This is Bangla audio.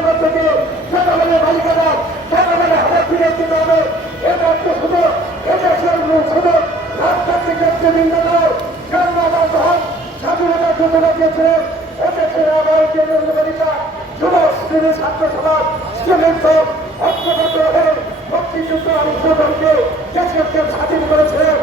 জনগণ থেকে জনগণের মালিকানা জনগণের হাতে ফিরে দিতে হবে। এটা একটু শুধু এদেশের শুধু রাজনৈতিক নেতৃবৃন্দ নয়, জনগণ যখন স্বাধীনতা ঘোষণা দিয়েছিলেন এদেশের আবার কেন্দ্রীয় নাগরিকা যুব শ্রেণী ছাত্র সমাজ স্টুডেন্ট ঐক্যবদ্ধ হয়ে মুক্তিযুদ্ধ অংশগ্রহণকে দেশকে স্বাধীন করেছিলেন।